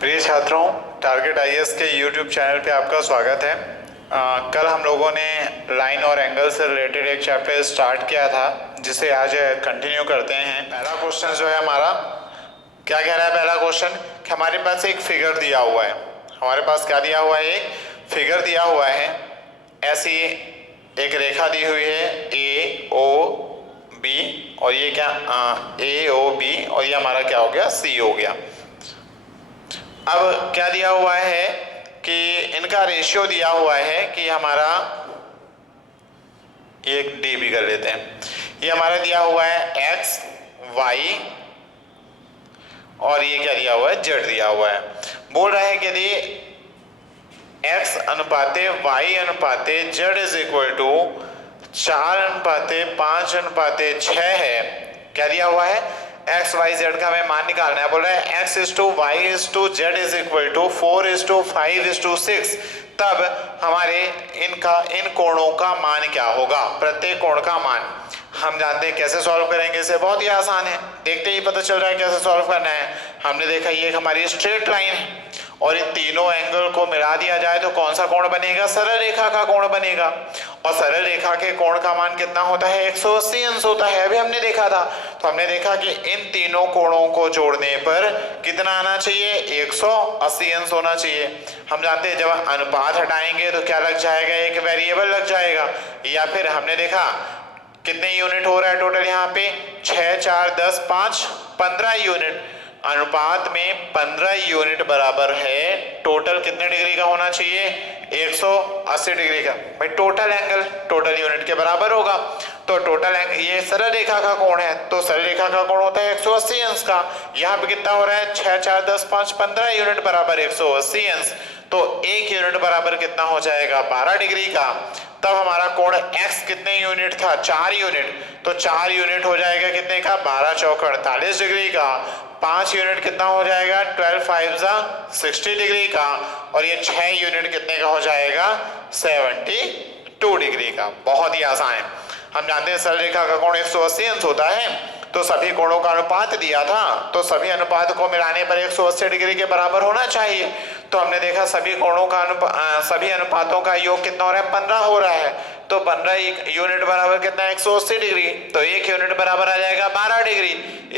प्रिय छात्रों, target IAS के यूट्यूब चैनल पे आपका स्वागत है। कल हम लोगों ने लाइन और एंगल से रिलेटेड एक चैप्टर स्टार्ट किया था, जिसे आज कंटिन्यू करते हैं। पहला क्वेश्चन जो है हमारा, क्या कह रहा है पहला क्वेश्चन कि हमारे पास एक फिगर दिया हुआ है। हमारे पास क्या दिया हुआ है? एक फिगर दिया हुआ है। ऐसी एक रेखा दी हुई है ए ओ बी, और ये क्या ए ओ बी, और ये हमारा क्या हो गया? सी हो गया। अब क्या दिया हुआ है कि इनका रेशियो दिया हुआ है कि हमारा, एक डी भी कर लेते हैं, ये हमारा दिया हुआ है एक्स वाई, और ये क्या दिया हुआ है? जेड दिया हुआ है। बोल रहा है कि यदि एक्स अनुपाते वाई अनुपाते जेड इज इक्वल टू 4:5:6 है। क्या दिया हुआ है? एक्स वाई जेड का हमें मान निकालना है। बोल रहा है X is to Y is to Z is equal to 4:5:6। तब हमारे इन कोणों का मान क्या होगा? प्रत्येक कोण का मान हम जानते हैं। कैसे सॉल्व करेंगे इसे? बहुत ही आसान है, देखते ही पता चल रहा है कैसे सॉल्व करना है। हमने देखा ये हमारी स्ट्रेट लाइन है, और इन तीनों एंगल को मिला दिया जाए तो कौन सा कोण बनेगा? सरल रेखा का कोण बनेगा। और सरल रेखा के कोण का मान कितना होता है? 180 अंश होता है। अभी हमने देखा था, तो हमने देखा कि इन तीनों कोणों को जोड़ने पर कितना आना चाहिए? 180 अंश होना चाहिए। हम जानते हैं जब अनुपात हटाएंगे तो क्या लग जाएगा? एक वेरिएबल लग जाएगा। या फिर हमने देखा कितने यूनिट हो रहा है टोटल यहाँ पे? 6 4 10 5 15 यूनिट। अनुपात में 15 यूनिट बराबर है टोटल कितने डिग्री का होना चाहिए? 180 डिग्री का। भाई टोटल एंगल टोटल यूनिट के बराबर होगा। तो टोटल एंगल, ये सरल रेखा का कोण है, तो सरल रेखा का कोण होता है 180 अंश का। यहाँ पे कितना हो रहा है? 6 4 10 5 15 यूनिट बराबर 180 अंश। तो 1 यूनिट बराबर कितना हो जाएगा? 12 डिग्री का। तब हमारा कोण x कितने यूनिट था? 4 यूनिट। तो 4 यूनिट हो जाएगा कितने का? 12 चौक 48 डिग्री का। 5 यूनिट कितना हो जाएगा? 12 5 60 डिग्री का। और ये 6 यूनिट कितने का हो जाएगा? 72 डिग्री का। बहुत ही आसान है। हम जानते हैं सरल रेखा का कोण 180 अंश होता है, तो सभी कोणों का अनुपात दिया था, तो सभी अनुपात को मिलाने पर 180 डिग्री के बराबर होना चाहिए। तो हमने देखा सभी कोणों का सभी अनुपातों का योग कितना हो रहा है? 15 हो रहा है। तो 15 यूनिट बराबर कितना? 180 डिग्री। तो 1 यूनिट बराबर आ जाएगा 12 डिग्री।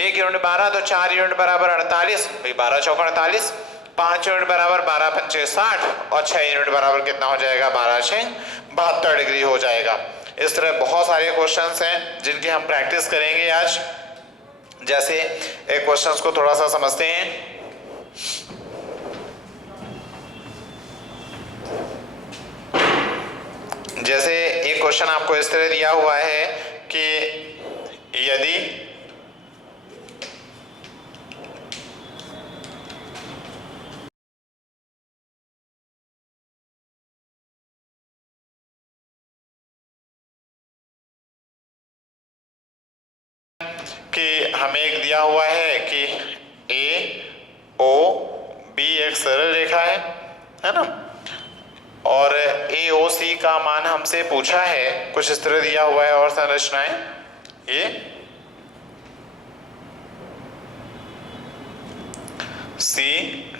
1 यूनिट 12, तो 4 यूनिट बराबर 48। 12 चौक 48। 5 यूनिट बराबर 12 पंचे 60, और 6 यूनिट बराबर कितना हो जाएगा? 12 6 72 डिग्री हो जाएगा। इस तरह बहुत सारे क्वेश्चंस हैं जिनकी हम प्रैक्टिस करेंगे आज। जैसे एक क्वेश्चंस को थोड़ा सा समझते हैं। जैसे एक क्वेश्चन आपको इस तरह दिया हुआ है कि यदि कि हमें एक दिया हुआ है कि ए ओ बी एक सरल रेखा है ना, और ए ओ सी का मान हमसे पूछा है, कुछ इस तरह दिया हुआ है। और संरचनाएं ये सी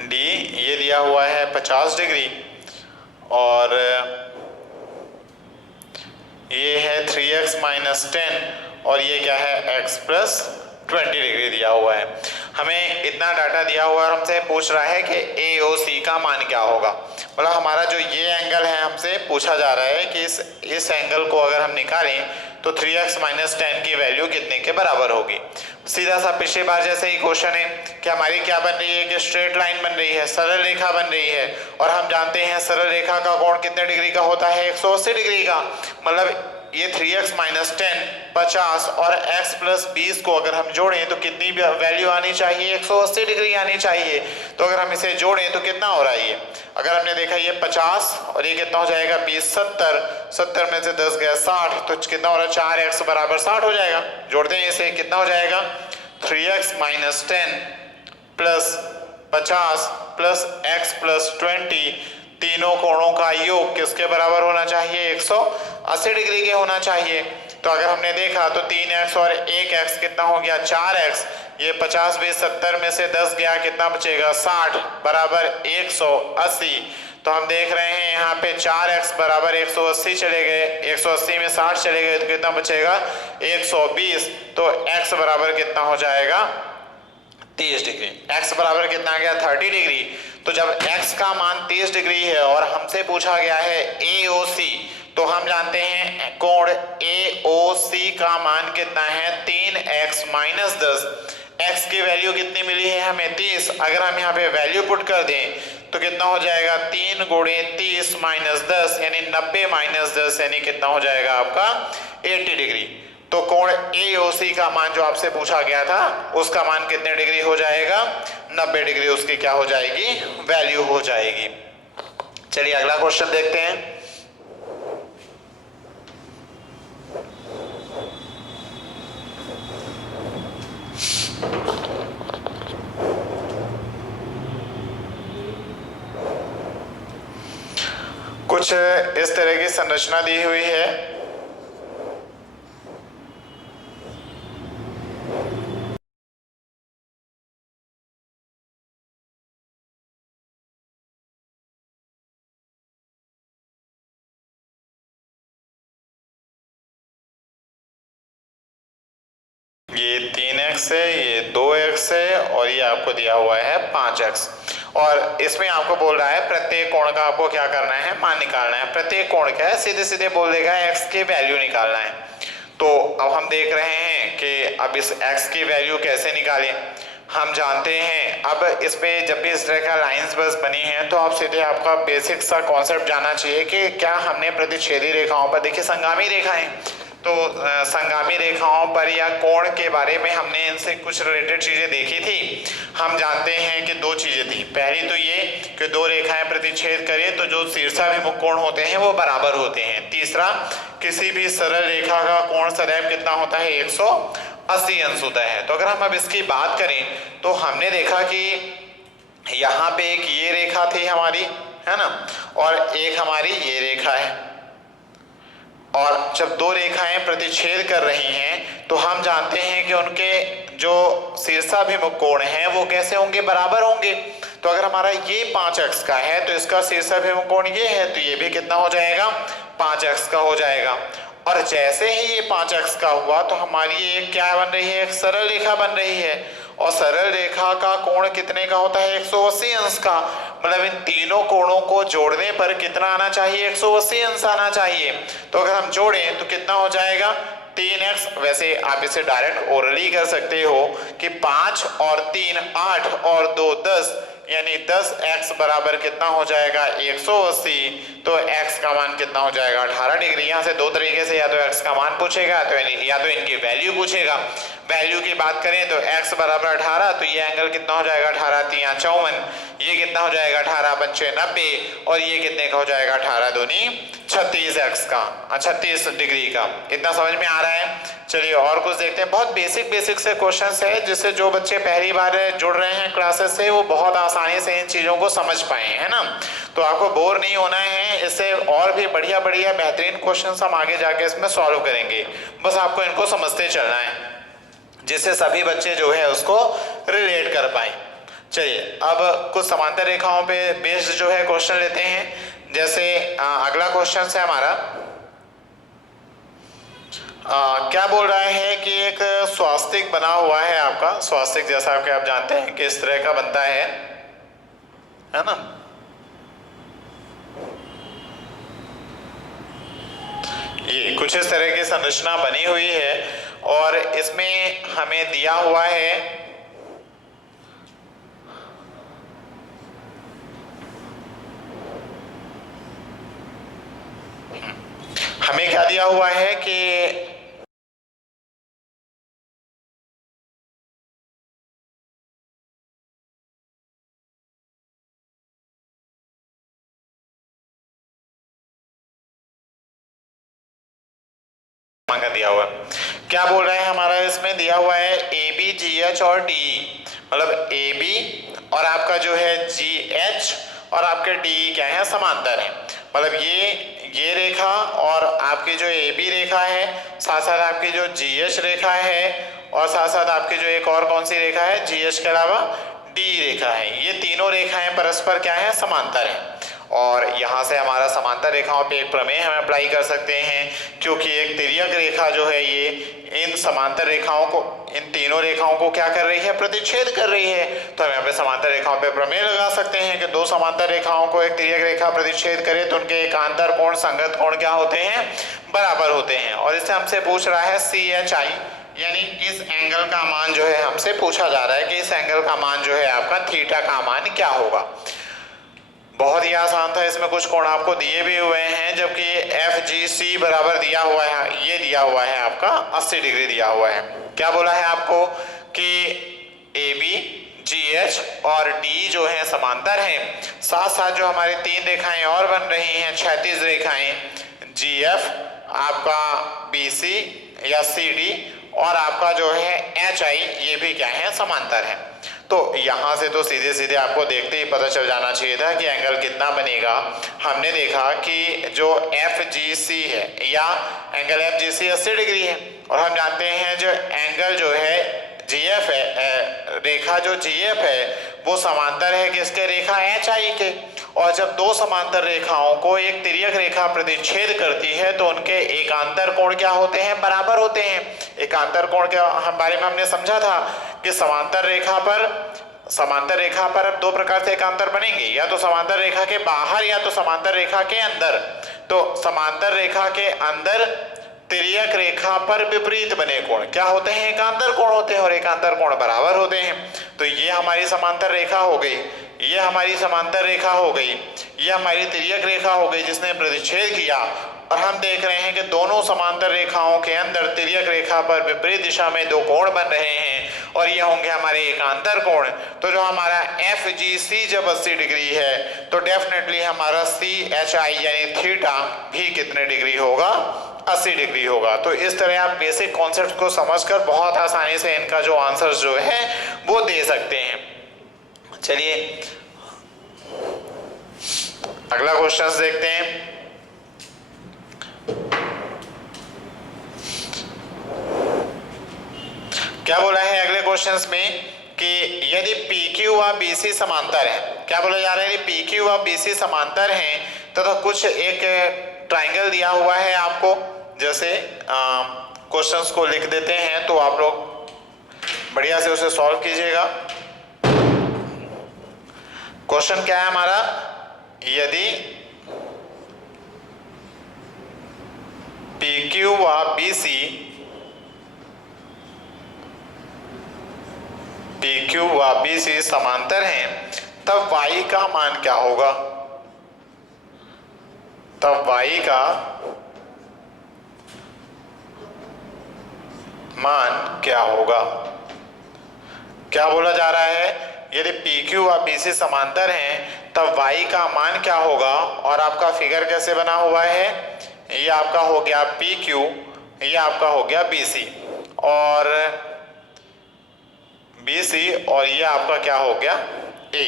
डी, ये दिया हुआ है 50 डिग्री, और ये है 3x - 10, और ये क्या है? x + 20 डिग्री दिया हुआ है। हमें इतना डाटा दिया हुआ है और हमसे पूछ रहा है कि ए ओ सी का मान क्या होगा। मतलब हमारा जो ये एंगल है, हमसे पूछा जा रहा है कि इस एंगल को अगर हम निकालें तो 3x - 10 की वैल्यू कितने के बराबर होगी। सीधा सा पिछली बार जैसे ही क्वेश्चन है कि हमारी क्या बन रही है? कि स्ट्रेट लाइन बन रही है, सरल रेखा बन रही है, और हम जानते हैं सरल रेखा का कोण कितने डिग्री का होता है? 180 डिग्री का। मतलब ये 3x - 10 50 और x + 20 को अगर हम जोड़ें तो कितनी वैल्यू आनी चाहिए? 180 डिग्री आनी चाहिए। तो अगर हम इसे जोड़ें तो कितना हो रहा है ये? अगर हमने देखा ये 50 और ये कितना हो जाएगा? 20 70, 70 में से 10 गया 60, तो कितना हो रहा है? 4x = 60 हो जाएगा। जोड़ते हैं इसे, कितना हो जाएगा? 3x - 10 + 50 + x + 20, तीनों कोणों का योग किसके बराबर होना चाहिए? 180 डिग्री के होना चाहिए। तो अगर हमने देखा तो 3x और 1x कितना हो गया 4x, ये 50 20 70 में से 10 गया, कितना बचेगा 60 बराबर 180। तो हम देख रहे हैं यहाँ पे 4x बराबर 180 चले गए, 180 में 60 चले गए तो कितना बचेगा 120। तो x बराबर कितना हो जाएगा 30 डिग्री। x बराबर कितना आ गया 30 डिग्री। तो जब x का मान 30 डिग्री है और हमसे पूछा गया है AOC, तो हम जानते हैं कोण AOC का मान कितना है 3x माइनस 10। x की वैल्यू कितनी मिली है हमें 30। अगर हम यहाँ पे वैल्यू पुट कर दें तो कितना हो जाएगा 3 गुणे 30 माइनस 10 यानी 90 माइनस 10 यानी कितना हो जाएगा आपका 80 डिग्री। तो कोण AOC का मान जो आपसे पूछा गया था उसका मान कितने डिग्री हो जाएगा 90 डिग्री, उसकी क्या हो जाएगी वैल्यू हो जाएगी। चलिए अगला क्वेश्चन देखते हैं। कुछ इस तरह की संरचना दी हुई है। ये 3x है, ये 2x है और ये आपको दिया हुआ है 5x। और इसमें आपको बोल रहा है प्रत्येक कोण का आपको क्या करना है मान निकालना है। प्रत्येक कोण क्या है सीधे सीधे बोल देगा x की वैल्यू निकालना है। तो अब हम देख रहे हैं कि अब इस x की वैल्यू कैसे निकालें। हम जानते हैं अब इस पे जब भी इस तरह का लाइंस बस बनी है तो आप सीधे आपका बेसिक सा कॉन्सेप्ट जानना चाहिए कि क्या हमने प्रतिच्छेदी रेखाओं पर, देखिए संगामी रेखाएं, तो संगामी रेखाओं पर या कोण के बारे में हमने इनसे कुछ रिलेटेड चीजें देखी थी। हम जानते हैं कि दो चीजें थी। पहली तो ये कि दो रेखाएं प्रतिच्छेद करें तो जो शीर्षाभिमुख कोण होते हैं वो बराबर होते हैं। तीसरा, किसी भी सरल रेखा का कोण सदैव कितना होता है 180 अंश होता है। तो अगर हम अब इसकी बात करें तो हमने देखा कि यहाँ पे एक ये रेखा थी हमारी, है ना, और एक हमारी ये रेखा है। और जब दो रेखाएं प्रतिच्छेद कर रही हैं तो हम जानते हैं कि उनके जो शीर्षाभिमुख कोण हैं वो कैसे होंगे बराबर होंगे। तो अगर हमारा ये 5x का है तो इसका शीर्षाभिमुख कोण ये है तो ये भी कितना हो जाएगा 5x का हो जाएगा। और जैसे ही ये 5x का हुआ तो हमारी एक क्या बन रही है एक सरल रेखा बन रही है। और सरल रेखा का कोण कितने का होता है 180 अंश का। मतलब इन तीनों कोणों को जोड़ने पर कितना आना चाहिए 180 अंश आना चाहिए। तो अगर हम जोड़ें तो कितना हो जाएगा 3x। वैसे आप इसे डायरेक्ट ओरली कर सकते हो कि 5 और 3 8 और 2 10 यानी 10x बराबर कितना हो जाएगा 180। तो x का मान कितना हो जाएगा 18 डिग्री। यहाँ से दो तरीके से या तो x का मान पूछेगा तो या तो इनकी वैल्यू पूछेगा। वैल्यू की बात करें तो x बराबर 18 तो ये एंगल कितना हो जाएगा 18 3 54, ये कितना हो जाएगा 18 पंचे 90 और ये कितने का हो जाएगा 18 दूनी 36x का 36 डिग्री का। इतना समझ में आ रहा है। चलिए और कुछ देखते हैं। बहुत बेसिक से क्वेश्चंस है जिससे जो बच्चे पहली बार जुड़ रहे हैं क्लासेस से वो बहुत आसानी से इन चीजों को समझ पाए, है ना। तो आपको बोर नहीं होना है, इससे और भी बढ़िया बेहतरीन क्वेश्चंस हम आगे जाके इसमें सॉल्व करेंगे। बस आपको इनको समझते चलना है जिससे सभी बच्चे जो है उसको रिलेट कर पाए। चलिए अब कुछ समांतर रेखाओं पे बेस्ड जो है क्वेश्चन लेते हैं। जैसे अगला क्वेश्चन है हमारा क्या बोल रहा है कि एक स्वास्तिक बना हुआ है आपका। स्वास्तिक जैसा कि आप जानते हैं कि इस तरह का बनता है ना। ये कुछ इस तरह की संरचना बनी हुई है और इसमें हमें दिया हुआ है हमें क्या दिया हुआ है कि का दिया हुआ क्या बोल रहे हैं हमारा इसमें दिया हुआ है ABGH और DE। मतलब AB और आपका जो है GH और आपके DE क्या है समांतर है। मतलब ये रेखा और आपकी जो ए बी रेखा है, साथ साथ आपकी जो जी एच रेखा है और साथ साथ आपकी जो एक और कौन सी रेखा है, जी एच के अलावा डी रेखा है, ये तीनों रेखाएं परस्पर क्या है, समांतर हैं। और यहाँ से हमारा समांतर रेखाओं पे एक प्रमेय हम अप्लाई कर सकते हैं, क्योंकि एक तिर्यक रेखा जो है ये इन समांतर रेखाओं को, इन तीनों रेखाओं को क्या कर रही है, प्रतिच्छेद कर रही है। तो हम यहाँ पे समांतर रेखाओं पे प्रमेय लगा सकते हैं कि दो समांतर रेखाओं को एक तिर्यक रेखा प्रतिच्छेद करे तो उनके एकांतर कोण संगत कोण क्या होते हैं, बराबर होते हैं। और इससे हमसे पूछ रहा है CHI, यानी इस एंगल का मान जो है हमसे पूछा जा रहा है कि इस एंगल का मान जो है आपका थीटा का मान क्या होगा। बहुत ही आसान था, इसमें कुछ कोण आपको दिए भी हुए हैं, जबकि FGC बराबर दिया हुआ है, ये दिया हुआ है आपका 80 डिग्री दिया हुआ है। क्या बोला है आपको कि AB, GH और D जो है समांतर हैं, साथ साथ जो हमारे तीन रेखाएं और बन रही हैं, क्षैतिज रेखाएं GF, आपका BC या CD और आपका जो है HI, ये भी क्या है, समांतर है। तो यहाँ से तो सीधे सीधे आपको देखते ही पता चल जाना चाहिए था कि एंगल कितना बनेगा। हमने देखा कि जो FGC है या एंगल FGC 80 डिग्री है, और हम जानते हैं जो एंगल जो है GF है, रेखा जो GF है वो समांतर है किसके, रेखा HI के। और जब दो समांतर रेखाओं को एक तिर्यक रेखा प्रतिच्छेद करती है तो उनके एकांतर कोण क्या होते हैं, बराबर होते हैं। एकांतर कोण के बारे में हमने समझा था कि समांतर रेखा पर अब दो प्रकार से एकांतर बनेंगे, या तो समांतर रेखा के बाहर या तो समांतर रेखा के अंदर। तो समांतर रेखा के अंदर तिर्यक रेखा पर विपरीत बने कोण क्या होते हैं, एकांतर कोण होते हैं, और एकांतर कोण बराबर होते हैं। तो ये हमारी समांतर रेखा हो गई, ये हमारी समांतर रेखा हो गई, ये हमारी तिर्यक रेखा हो गई जिसने प्रतिच्छेद किया। और हम देख रहे हैं कि दोनों समांतर रेखाओं के अंदर तिर्यक रेखा पर विपरीत दिशा में दो कोण बन रहे हैं, और ये होंगे हमारे एकांतर कोण। तो जो हमारा FGC जब 80 डिग्री है तो डेफिनेटली हमारा CHI यानी थीटा भी कितने डिग्री होगा, 80 डिग्री होगा। तो इस तरह आप बेसिक कॉन्सेप्ट को समझकर बहुत आसानी से इनका जो आंसर जो है वो दे सकते हैं। चलिए अगला क्वेश्चन देखते हैं। क्या बोला है अगले क्वेश्चंस में कि यदि PQ व BC समांतर है, क्या बोला जा रहा है, यदि PQ व BC समांतर हैं तो कुछ एक ट्राइंगल दिया हुआ है आपको। जैसे क्वेश्चंस को लिख देते हैं तो आप लोग बढ़िया से उसे सॉल्व कीजिएगा। क्वेश्चन क्या है हमारा, यदि PQ व BC समांतर हैं तब y का मान क्या होगा, तब y का मान क्या होगा। क्या बोला जा रहा है, यदि PQ व BC समांतर हैं तब y का मान क्या होगा। और आपका फिगर कैसे बना हुआ है, ये आपका हो गया PQ, ये आपका हो गया BC और ये आपका क्या हो गया A।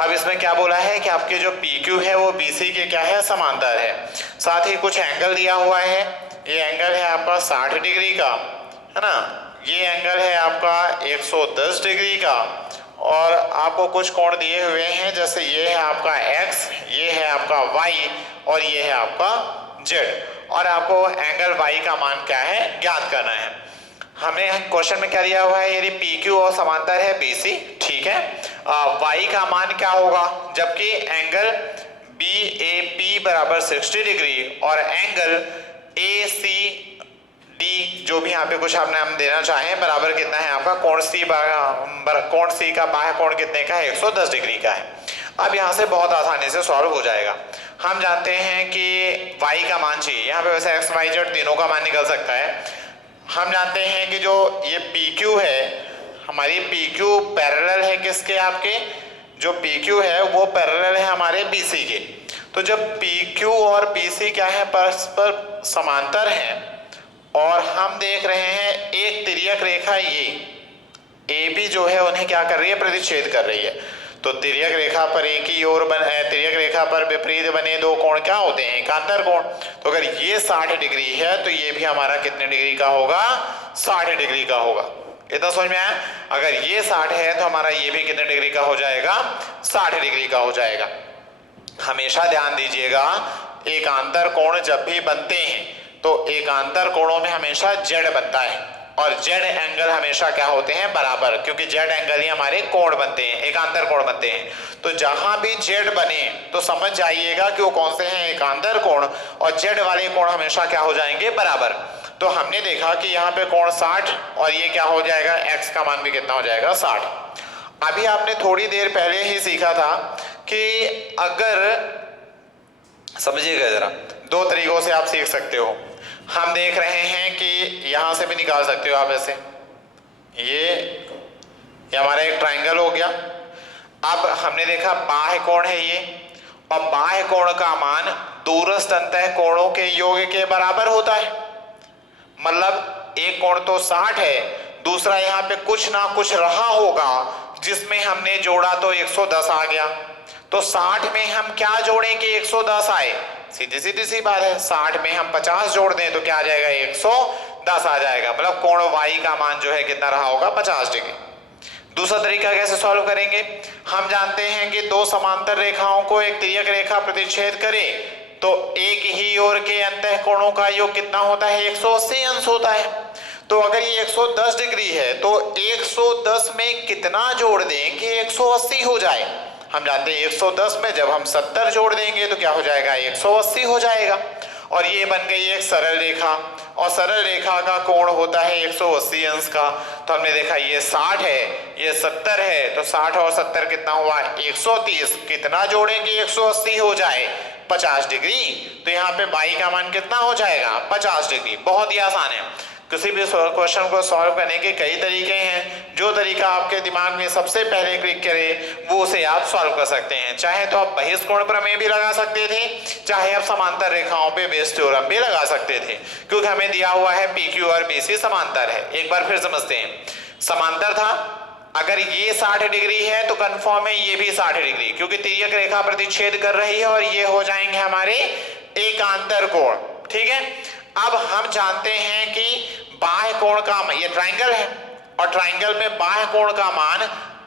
अब इसमें क्या बोला है कि आपके जो PQ है वो BC के क्या है, समांतर है। साथ ही कुछ एंगल दिया हुआ है, ये एंगल है आपका 60 डिग्री का, है ना, ये एंगल है आपका 110 डिग्री का, और आपको कुछ कोण दिए हुए हैं, जैसे ये है आपका X, ये है आपका Y और ये है आपका Z, और आपको एंगल Y का मान क्या है, ज्ञात करना है। हमें क्वेश्चन में क्या दिया हुआ है, यदि PQ और समांतर है BC, ठीक है, Y का मान क्या होगा, जबकि एंगल BAP बराबर 60 डिग्री और एंगल ACD जो भी यहाँ पे कुछ आपने हम देना चाहें बराबर कितना है आपका, कोण C का बाह्य कोण कितने का है, 110 डिग्री का है। अब यहाँ से बहुत आसानी से सॉल्व हो जाएगा। हम जानते हैं कि Y का मान चाहिए, यहाँ पे वैसे X Y Z तीनों का मान निकल सकता है। हम जानते हैं कि जो ये PQ है, हमारी PQ पैरेलल है किसके, आपके जो PQ है वो पैरेलल है हमारे BC के। तो जब PQ और BC क्या है, परस्पर समांतर हैं, और हम देख रहे हैं एक तिर्यक रेखा ये AB जो है उन्हें क्या कर रही है, प्रतिच्छेद कर रही है। तो तिर्यक रेखा पर एक ही ओर तिर्यक रेखा पर विपरीत बने दो कोण क्या होते हैं? एकांतर कोण। तो अगर ये 60 डिग्री है तो ये भी हमारा कितने डिग्री का होगा? 60 डिग्री का होगा। इतना समझ में आया? अगर ये 60 है तो हमारा ये भी कितने डिग्री का हो जाएगा? 60 डिग्री का हो जाएगा। हमेशा ध्यान दीजिएगा, एकांतर कोण जब भी बनते हैं तो एकांतर कोणों में हमेशा जेड बनता है और जेड एंगल हमेशा क्या होते हैं? बराबर, क्योंकि जेड एंगल ही हमारे कोण बनते हैं, एकांतर कोण बनते हैं। तो जहां भी जेड बने तो समझ जाइएगा कि वो कौन से हैं? एकांतर कोण। और जेड वाले कोण हमेशा क्या हो जाएंगे? बराबर। तो हमने देखा कि यहाँ पे कोण 60 और ये क्या हो जाएगा? एक्स का मान भी कितना हो जाएगा? 60। अभी आपने थोड़ी देर पहले ही सीखा था कि अगर, समझिएगा जरा, दो तरीकों से आप सीख सकते हो। हम देख रहे हैं कि यहां से भी निकाल सकते हो आप ऐसे, ये हमारा एक ट्रायंगल हो गया। अब हमने देखा बाह्य कोण है ये, और बाह्य कोण का मान दूरस्थ अंतः कोणों के योग के बराबर होता है। मतलब एक कोण तो 60 है, दूसरा यहाँ पे कुछ ना कुछ रहा होगा जिसमें हमने जोड़ा तो 110 आ गया। तो 60 में हम क्या जोड़ें कि 110 आए? सीधी सीधी सी बात है, 60 में हम 50 जोड़ दें तो क्या आ जाएगा? 110 आ जाएगा। मतलब कोण वाई का मान जो है कितना रहा होगा? 50 डिग्री। दूसरा तरीका कैसे सॉल्व करेंगे? हम जानते हैं कि दो समांतर रेखाओं को एक तिर्यक रेखा प्रतिच्छेद करे तो एक ही ओर के अंतः कोणों का योग कितना होता है? 180 अंश होता है। तो अगर ये 110 डिग्री है तो 110 में कितना जोड़ दें कि 180 हो जाए? हम जानते हैं 110 में जब हम 70 जोड़ देंगे तो क्या हो जाएगा? 180 हो जाएगा। और ये बन गई एक सरल रेखा, और सरल रेखा का कोण होता है 180 अंश का। तो हमने देखा ये 60 है, ये 70 है, तो 60 और 70 कितना हुआ? 130। कितना जोड़ेंगे 180 हो जाए? 50 डिग्री। तो यहाँ पे बाई का मान कितना हो जाएगा? 50 डिग्री। बहुत ही आसान है। किसी भी क्वेश्चन को सॉल्व करने के कई तरीके हैं, जो तरीका आपके दिमाग में सबसे पहले क्लिक करे वो उसे आप सॉल्व कर सकते हैं। चाहे तो आप बहिष्कोण प्रमेय भी लगा सकते थे, चाहे आप समांतर रेखाओं पे बेस थ्योरम भी लगा सकते थे, क्योंकि हमें दिया हुआ है PQ और BC समांतर है। एक बार फिर समझते हैं, समांतर था, अगर ये 60 डिग्री है तो कंफर्म है ये भी 60 डिग्री, क्योंकि तिर्यक रेखा प्रतिच्छेद कर रही है और ये हो जाएंगे हमारे एकांतर कोण। ठीक है। अब हम जानते हैं कि बाह्य कोण का, ये ट्रायंगल है और ट्रायंगल में बाह्य कोण का मान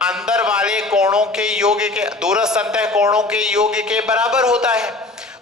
अंदर वाले कोणों के योग के, दूरस्थ अंतः कोणों के योग के बराबर होता है।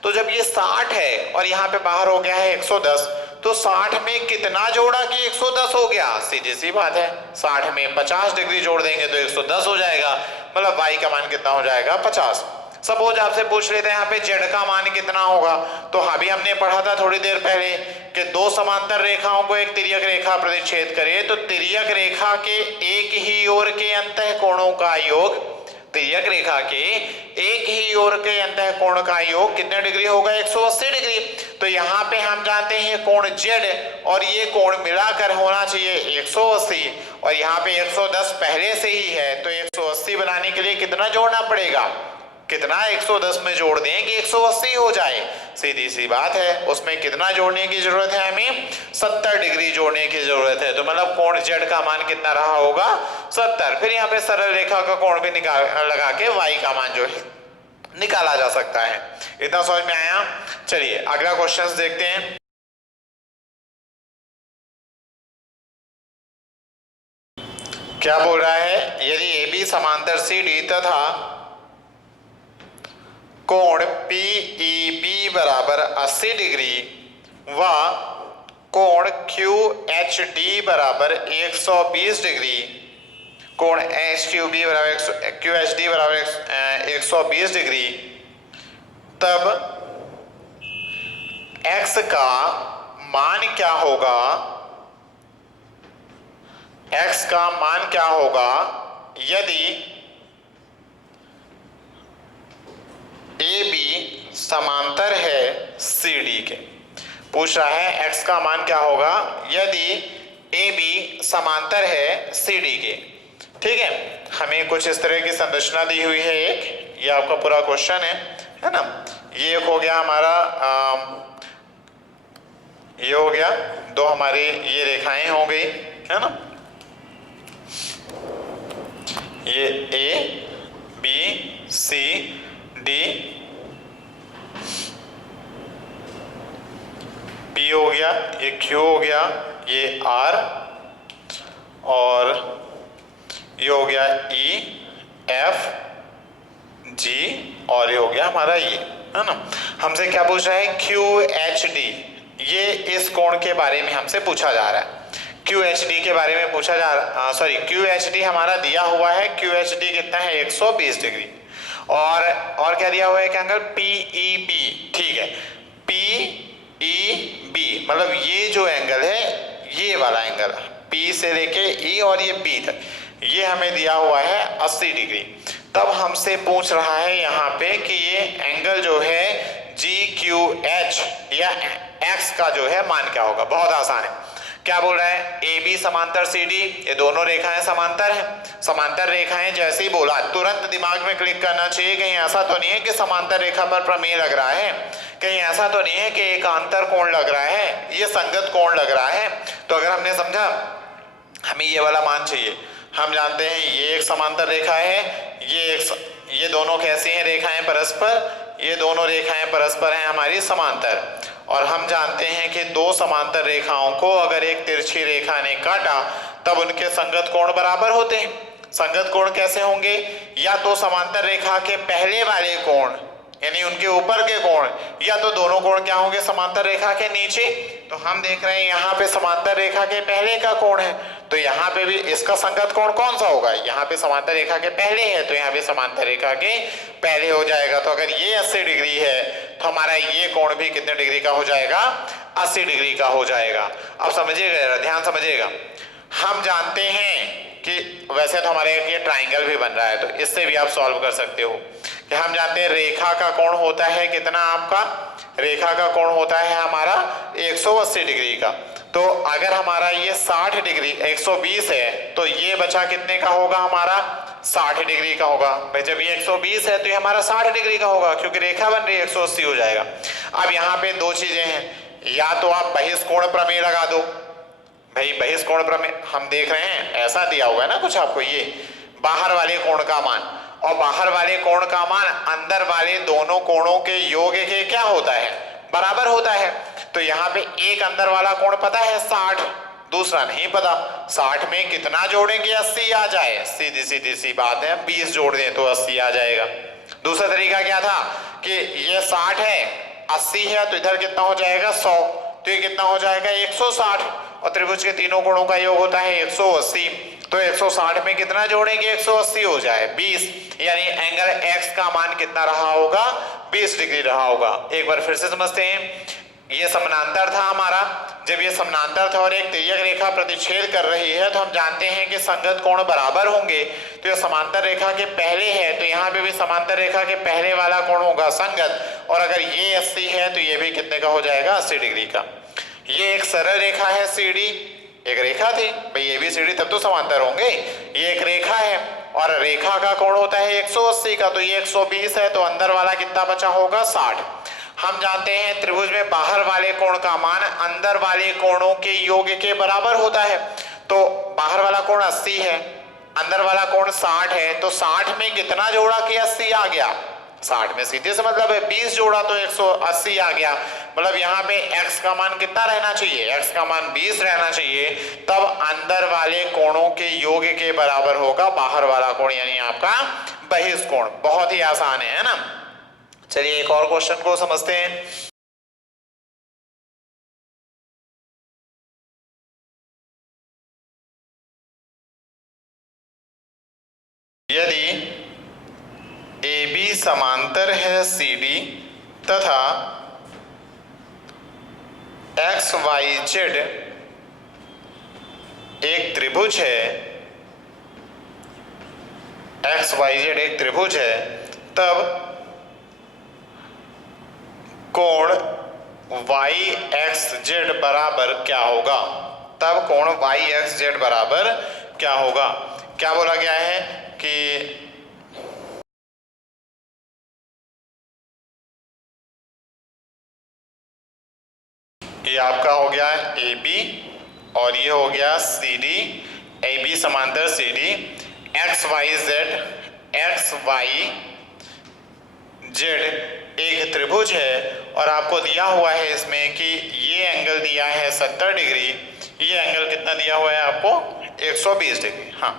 तो जब ये 60 है और यहाँ पे बाहर हो गया है 110, तो 60 में कितना जोड़ा कि 110 हो गया? सीधी सी बात है, 60 में 50 डिग्री जोड़ देंगे तो 110 हो जाएगा। मतलब y का मान कितना हो जाएगा? 50। सपोज आपसे पूछ लेते हैं यहाँ पे z का मान कितना होगा, तो अभी हमने पढ़ा था थोड़ी देर पहले कि दो समांतर रेखाओं को एक तिर्यक रेखा प्रतिच्छेद करे तो तिर्यक रेखा के एक ही ओर के अंतः कोणों का योग, तिर्यक रेखा के एक ही ओर के अंतः कोण का योग कितने डिग्री होगा? 180 डिग्री। तो यहाँ पे हम जानते हैं कोण z और ये कोण मिलाकर होना चाहिए 180, और यहाँ पे 110 पहले से ही है, तो 180 बनाने के लिए कितना जोड़ना पड़ेगा? कितना 110 में जोड़ दें कि 180 हो जाए? सीधी सी बात है, उसमें कितना जोड़ने की जरूरत है? हमें 70 डिग्री जोड़ने की जरूरत है। तो मतलब कोण z का मान कितना रहा होगा? 70। फिर यहाँ पे सरल रेखा का कोण भी लगा के y का मान जो है निकाला जा सकता है। इतना समझ में आया? चलिए अगला क्वेश्चन देखते हैं। क्या बोल रहा है? यदि AB समांतर CD तथा कोण PEB बराबर 80 डिग्री व कोण QHD बराबर 120 डिग्री, कोण QHD बराबर 120 डिग्री, तब x का मान क्या होगा? x का मान क्या होगा यदि AB समांतर है CD के? पूछ रहा है x का मान क्या होगा यदि AB समांतर है CD के। ठीक है, हमें कुछ इस तरह की संरचना दी हुई है एक, ये आपका पूरा क्वेश्चन है ना। ये एक हो गया हमारा, ये हो गया, दो हमारी ये रेखाएं हो गई, है ना, ये A B C D, P हो गया, ये क्यू हो गया, ये आर, और ये हो गया ई एफ जी, और ये हो गया हमारा ये, है ना। हमसे क्या पूछ रहा है, क्यू एच डी, ये इस कोण के बारे में हमसे पूछा जा रहा है। क्यू एच डी के बारे में पूछा जा रहा, सॉरी क्यू एच डी हमारा दिया हुआ है, क्यू एच डी कितना है 120 डिग्री, और क्या दिया हुआ है, क्या एंगल पी ई बी, ठीक है, पी ई बी, मतलब ये जो एंगल है, ये वाला एंगल पी से लेके ई और ये बी तक, ये हमें दिया हुआ है 80 डिग्री। तब हमसे पूछ रहा है यहाँ पे कि ये एंगल जो है जी क्यू एच या एक्स का जो है मान क्या होगा। बहुत आसान है, क्या बोल रहा है, ए बी समांतर सी डी, ये दोनों रेखाएं समांतर हैं। समांतर रेखाएं जैसे ही बोला तुरंत दिमाग में क्लिक करना चाहिए, कहीं ऐसा तो नहीं है कि समांतर रेखा पर प्रमेय लग रहा है, कहीं ऐसा तो नहीं है कि एकांतर कोण लग रहा है, ये संगत कोण लग रहा है। तो अगर हमने समझा, हमें ये वाला मान चाहिए। हम जानते हैं ये एक समांतर रेखा है, ये दोनों कैसी हैं रेखाएं परस्पर, ये दोनों रेखाएं परस्पर हैं हमारी समांतर, और हम जानते हैं कि दो समांतर रेखाओं को अगर एक तिरछी रेखा ने काटा तब उनके संगत कोण बराबर होते हैं। संगत कोण कैसे होंगे, या तो समांतर रेखा के पहले वाले कोण यानी उनके ऊपर के कोण, या तो दोनों कोण क्या होंगे समांतर रेखा के नीचे। तो हम देख रहे हैं यहाँ पे समांतर रेखा के पहले का कोण है, तो यहाँ पे भी इसका संगत कोण कौन सा होगा, यहाँ पे समांतर रेखा के पहले है तो यहाँ पे समांतर रेखा के पहले हो जाएगा। तो अगर ये 80 डिग्री है तो हमारा ये कोण भी कितने डिग्री का हो जाएगा, 80 डिग्री का हो जाएगा। अब समझिएगा, ध्यान समझिएगा, हम जानते हैं कि वैसे तो हमारे ये ट्राइंगल भी बन रहा है, तो इससे भी आप सॉल्व कर सकते हो कि हम जानते हैं रेखा का कोण होता है कितना, आपका रेखा का कोण होता है हमारा 180 डिग्री का। तो अगर हमारा ये 60 डिग्री 120 है तो ये बचा कितने का होगा, हमारा 60 डिग्री का होगा। भाई जब ये 120 है तो ये हमारा 60 डिग्री का होगा, क्योंकि रेखा बन रही है 180 हो जाएगा। अब यहाँ पे दो चीजें हैं, या तो आप बहिष्कोण प्रमेय लगा दो। भाई बहिष्कोण प्रमेय हम देख रहे हैं, ऐसा दिया हुआ है ना कुछ आपको, ये बाहर वाले कोण का मान, और बाहर वाले कोण का मान अंदर वाले दोनों कोणों के योग के क्या होता है, बराबर होता है। तो यहाँ पे एक अंदर वाला कोण पता है 60, दूसरा नहीं पता। 60 में कितना जोड़ेंगे, 80 आ जाए, सीधी सीधी सी बात है, 20 जोड़ दें तो 80 आ जाएगा। दूसरा तरीका क्या था कि ये 60 है, 80 है, तो इधर कितना हो जाएगा 100, तो ये कितना हो जाएगा 160, और त्रिभुज के तीनों कोणों का योग होता है 180, तो 160 में कितना जोड़ेंगे 180 हो जाए 20, यानी एंगल x का मान कितना रहा होगा, 20 डिग्री रहा होगा। एक बार फिर से समझते हैं, ये समानांतर था हमारा, जब ये समानांतर था और एक तिर्यक रेखा प्रतिच्छेद कर रही है तो हम जानते हैं कि संगत कोण बराबर होंगे। तो ये समांतर रेखा के पहले है तो यहाँ पे भी समांतर रेखा के पहले वाला कोण होगा संगत, और अगर ये 80 है तो ये भी कितने का हो जाएगा, 80 डिग्री का। ये एक सरल रेखा है CD, एक रेखा थी भाई, ये भी CD तब तो समांतर होंगे, ये एक रेखा है और रेखा का कोण होता है 180 का, तो ये 120 है, तो अंदर वाला कितना बचा होगा 60। हम जानते हैं त्रिभुज में बाहर वाले कोण का मान अंदर वाले कोणों के योग के बराबर होता है, तो बाहर वाला कोण 80 है, अंदर वाला कोण 60 है, तो 60 में कितना जोड़ा कि 80 आ गया, 60 में सीधे से मतलब है 20 जोड़ा तो 180 आ गया। मतलब यहाँ पे x का मान कितना रहना चाहिए, x का मान 20 रहना चाहिए, तब अंदर वाले कोणों के योग के बराबर होगा बाहर वाला कोण, यानी आपका बहिष्कोण। बहुत ही आसान है ना। चलिए एक और क्वेश्चन को समझते हैं। यदि AB समांतर है CD तथा XYZ एक त्रिभुज है, XYZ एक त्रिभुज है, तब कोण YXZ बराबर क्या होगा, तब कोण YXZ बराबर क्या होगा। क्या बोला गया है कि ये आपका हो गया AB और ये हो गया CD, AB समांतर CD, XYZ X Y Z एक त्रिभुज है और आपको दिया हुआ है इसमें कि ये एंगल दिया है 70 डिग्री, ये एंगल कितना दिया हुआ है आपको 120 डिग्री। हाँ,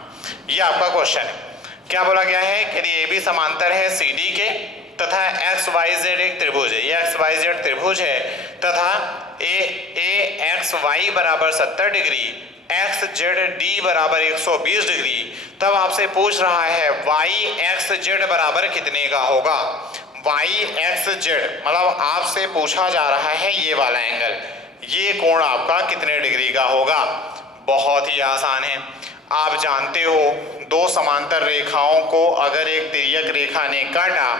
ये आपका क्वेश्चन है। क्या बोला गया है कि ए बी समांतर है सी डी के तथा एक्स वाई जेड एक त्रिभुज है, ये एक्स वाई जेड त्रिभुज है तथा ए एक्स वाई बराबर 70 डिग्री, एक्स जेड डी बराबर 120 डिग्री। तब आपसे पूछ रहा है वाई एक्स जेड बराबर कितने का होगा। वाई एक्स जेड मतलब आपसे पूछा जा रहा है ये वाला एंगल, ये कोण आपका कितने डिग्री का होगा। बहुत ही आसान है, आप जानते हो दो समांतर रेखाओं को अगर एक तिर्यक रेखा ने काटा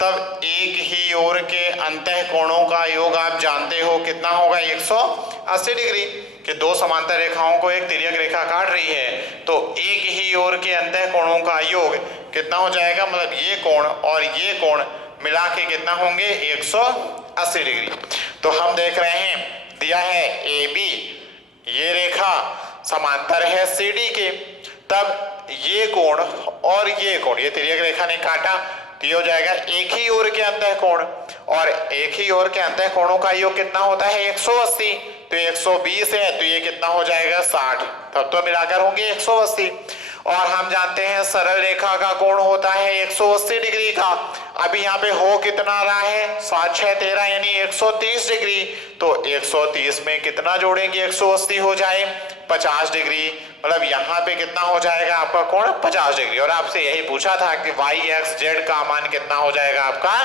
तब एक ही ओर के अंतः कोणों का योग आप जानते हो कितना होगा 180 डिग्री। कि दो समांतर रेखाओं को एक तिर्यक रेखा काट रही है तो एक ही ओर के अंतः कोणों का योग कितना हो जाएगा, मतलब ये कोण और ये कोण मिला के कितना होंगे 180 डिग्री। तो हम देख रहे हैं दिया है ए बी, ये रेखा समांतर है सी डी के, तब ये कोण और ये कोण ये तिर्यक रेखा ने काटा तो ये हो जाएगा एक ही ओर के अंतः कोण, और एक ही ओर के अंतः कोणों का योग कितना होता है 180, तो 120 है तो ये कितना हो जाएगा 60, तब तो मिलाकर होंगे 180। और हम जानते हैं सरल रेखा का कोण होता है 180 डिग्री का। अभी यहाँ पे हो कितना रहा है 7 6 13 यानी 130 डिग्री, तो 130 में कितना जोड़ेंगे 180 हो जाए 50 डिग्री, मतलब यहाँ पे कितना हो जाएगा आपका कोण 50 डिग्री। और आपसे यही पूछा था कि वाई एक्स जेड का मान कितना हो जाएगा आपका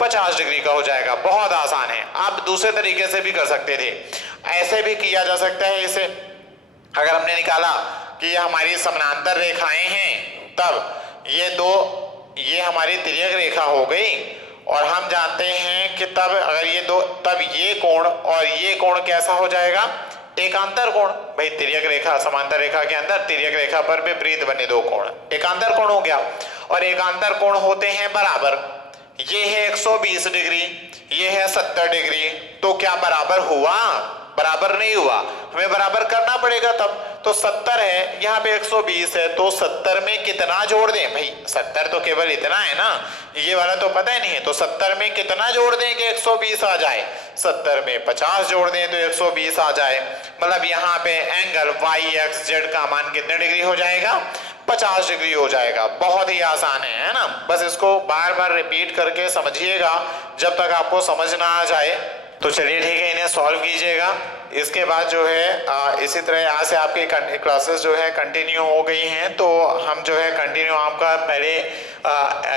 50 डिग्री का हो जाएगा। बहुत आसान है, आप दूसरे तरीके से भी कर सकते थे, ऐसे भी किया जा सकता है। इसे अगर हमने निकाला कि ये हमारी समानांतर रेखाएं हैं तब ये हमारी तिर्यक रेखा हो गई, और हम जानते हैं कि तब अगर ये दो तब ये कोण और ये कोण कैसा हो जाएगा एकांतर कोण। भाई तिर्यक रेखा समांतर रेखा के अंदर तिर्यक रेखा पर विपरीत बने दो कोण एकांतर कोण हो गया, और एकांतर कोण होते हैं बराबर। ये है 120 डिग्री, ये है 70 डिग्री, तो क्या बराबर हुआ? बराबर नहीं हुआ, हमें बराबर करना पड़ेगा तब। तो 70 है, यहाँ पे 120 है, तो 70 में कितना जोड़ दें? भाई 70 तो केवल इतना है ना, ये वाला तो पता ही नहीं है, तो 70 में कितना जोड़ दें कि 120 आ जाए? 70 में 50 जोड़ दें तो 120 आ जाए। मतलब यहाँ पे एंगल वाई एक्स जेड का मान कितने डिग्री हो जाएगा? 50 डिग्री हो जाएगा। बहुत ही आसान है ना, बस इसको बार बार रिपीट करके समझिएगा जब तक आपको समझ ना आ जाए। तो चलिए ठीक है, इन्हें सॉल्व कीजिएगा। इसके बाद जो है इसी तरह यहाँ से आपकी क्लासेस जो है कंटिन्यू हो गई हैं, तो हम जो है कंटिन्यू आपका पहले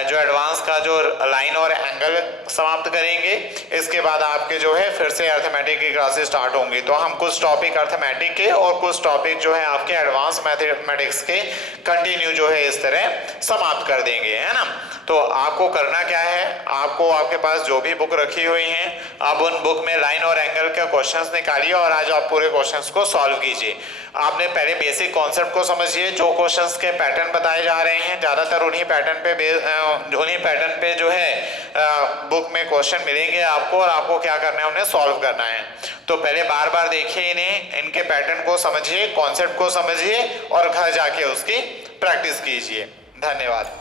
जो एडवांस का जो लाइन और एंगल समाप्त करेंगे, इसके बाद आपके जो है फिर से अर्थमेटिक की क्लासेस स्टार्ट होंगी। तो हम कुछ टॉपिक अर्थमेटिक के और कुछ टॉपिक जो है आपके एडवांस मैथमेटिक्स के कंटिन्यू जो है इस तरह समाप्त कर देंगे, है ना। तो आपको करना क्या है, आपको आपके पास जो भी बुक रखी हुई हैं आप उन बुक में लाइन और एंगल के क्वेश्चंस निकालिए और आज आप पूरे क्वेश्चंस को सॉल्व कीजिए। आपने पहले बेसिक कॉन्सेप्ट को समझिए, जो क्वेश्चंस के पैटर्न बताए जा रहे हैं ज़्यादातर उन्हीं पैटर्न पे जो है बुक में क्वेश्चन मिलेंगे आपको, और आपको क्या करना है उन्हें सॉल्व करना है। तो पहले बार बार देखिए इन्हें, इनके पैटर्न को समझिए, कॉन्सेप्ट को समझिए और घर जाके उसकी प्रैक्टिस कीजिए। धन्यवाद।